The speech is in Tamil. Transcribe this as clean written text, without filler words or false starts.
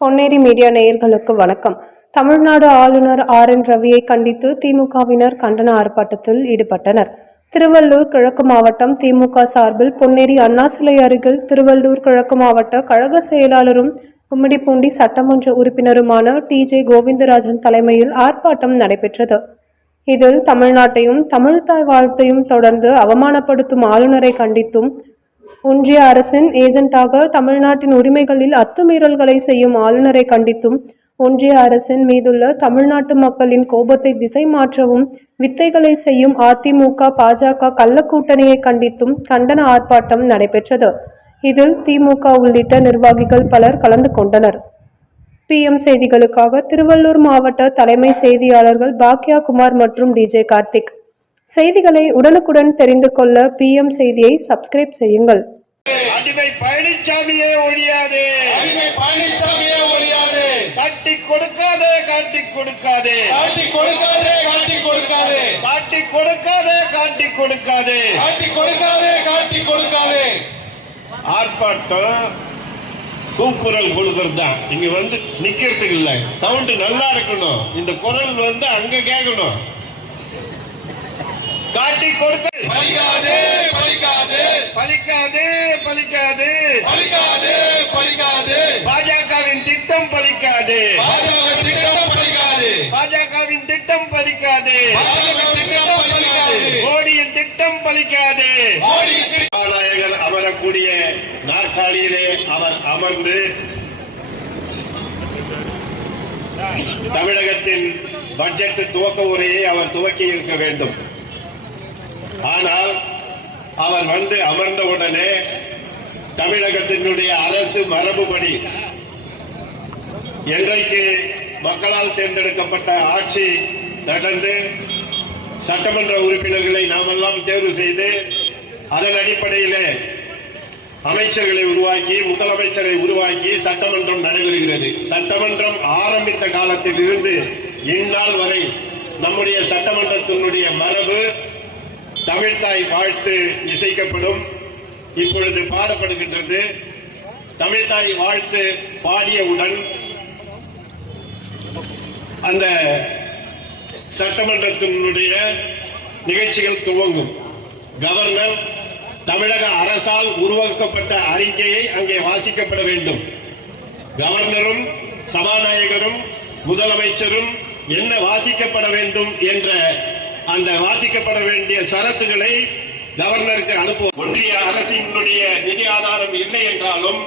பொன்னேரி மீடியா நேயர்களுக்கு வணக்கம். தமிழ்நாடு ஆளுநர் RN ரவியை கண்டித்து திமுகவினர் கண்டன ஆர்ப்பாட்டத்தில் ஈடுபட்டனர். திருவள்ளூர் கிழக்கு மாவட்டம் திமுக சார்பில் பொன்னேரி அண்ணா சிலை அருகில் திருவள்ளூர் கிழக்கு மாவட்ட கழக செயலாளரும் கும்மிடிப்பூண்டி சட்டமன்ற உறுப்பினருமான TJ கோவிந்தராஜன் தலைமையில் ஆர்ப்பாட்டம் நடைபெற்றது. இதில் தமிழ்நாட்டையும் தமிழ்தாய் வாழ்த்தையும் தொடர்ந்து அவமானப்படுத்தும் ஆளுநரை கண்டித்தும், ஒன்றிய அரசின் ஏஜென்டாக தமிழ்நாட்டின் உரிமைகளில் அத்துமீறல்களை செய்யும் ஆளுநரை கண்டித்தும், ஒன்றிய அரசின் மீதுள்ள தமிழ்நாட்டு மக்களின் கோபத்தை திசை மாற்றவும் வித்தைகளை செய்யும் அதிமுக பாஜக கள்ளக்கூட்டணியை கண்டித்தும் கண்டன ஆர்ப்பாட்டம் நடைபெற்றது. இதில் திமுக உள்ளிட்ட நிர்வாகிகள் பலர் கலந்து கொண்டனர். PM செய்திகளுக்காக திருவள்ளூர் மாவட்ட தலைமை செய்தியாளர்கள் பாக்யா குமார் மற்றும் DJ கார்த்திக். செய்திகளை உடனுக்குடன் தெரிந்து கொள்ள PM செய்தியை சப்ஸ்கிரைப் செய்யுங்கள். அடிமை பழனிசாமியே ஒழியாது, அடிமை பழனிசாமியே ஒழியாது. காட்டி கொடுக்காதே, காட்டி கொடுக்காதே, காட்டி கொடுக்காதே, காட்டி கொடுக்காதே, காட்டி கொடுக்காதே, காட்டி கொடுக்காதே, காட்டி கொடுக்காதே, காட்டி கொடுக்காதே. ஆர்ப்பாட்டம் கூக்குரல் கொடுக்கறது தான். இங்க வந்து நிக்கிறதுக்கு இல்ல, சவுண்ட் நல்லா இருக்கணும். இந்த குரல் வந்து அங்க கேட்கணும். காட்டி கொடுக்க பலிக்காதே, பலிக்காதே, பலிக்காதே, பலிக்காதே, பலிக்காதே, பலிக்காதே. பாஜகவின் திட்டம் பலிக்காதே, பாஜக திட்டம் பலிக்காதே, பாஜகவின் திட்டம் பலிக்காதே, மோடியின் திட்டம் பலிக்காதே. மோடி நாயகர் அமரக்கூடிய நாற்காலியிலே அவர் அமர்ந்து தமிழகத்தின் பட்ஜெட் துவக்க உரையை அவர் துவக்கி இருக்க வேண்டும். ஆனால் அவர் வந்து அமர்ந்தவுடனே தமிழகத்தினுடைய அரசு மரபுபடி என்றைக்கு மக்களால் தேர்ந்தெடுக்கப்பட்ட ஆட்சி நடந்து சட்டமன்ற உறுப்பினர்களை நாமெல்லாம் தேர்வு செய்து அதன் அடிப்படையிலே அமைச்சர்களை உருவாக்கி முதலமைச்சரை உருவாக்கி சட்டமன்றம் நடைபெறுகிறது. சட்டமன்றம் ஆரம்பித்த காலத்தில் இருந்து இந்நாள் வரை நம்முடைய சட்டமன்றத்தினுடைய மரபு தமிழ்தாய் வாழ்த்து இசைக்கப்படும். இப்பொழுது பாடப்படுகின்றது. தமிழ்தாய் வாழ்த்து பாடியவுடன் அந்த சட்டமன்றத்தினுடைய நிகழ்ச்சிகள் துவங்கும். கவர்னர் தமிழக அரசால் உருவாக்கப்பட்ட அறிக்கையை அங்கே வாசிக்கப்பட வேண்டும். கவர்னரும் சபாநாயகரும் முதலமைச்சரும் என்ன வாசிக்கப்பட வேண்டும் என்ற அந்த வாசிக்கப்பட வேண்டிய சரத்துகளை கவர்னருக்கு அனுப்பும். ஒன்றிய அரசினுடைய நிதி ஆதாரம் இல்லை என்றாலும்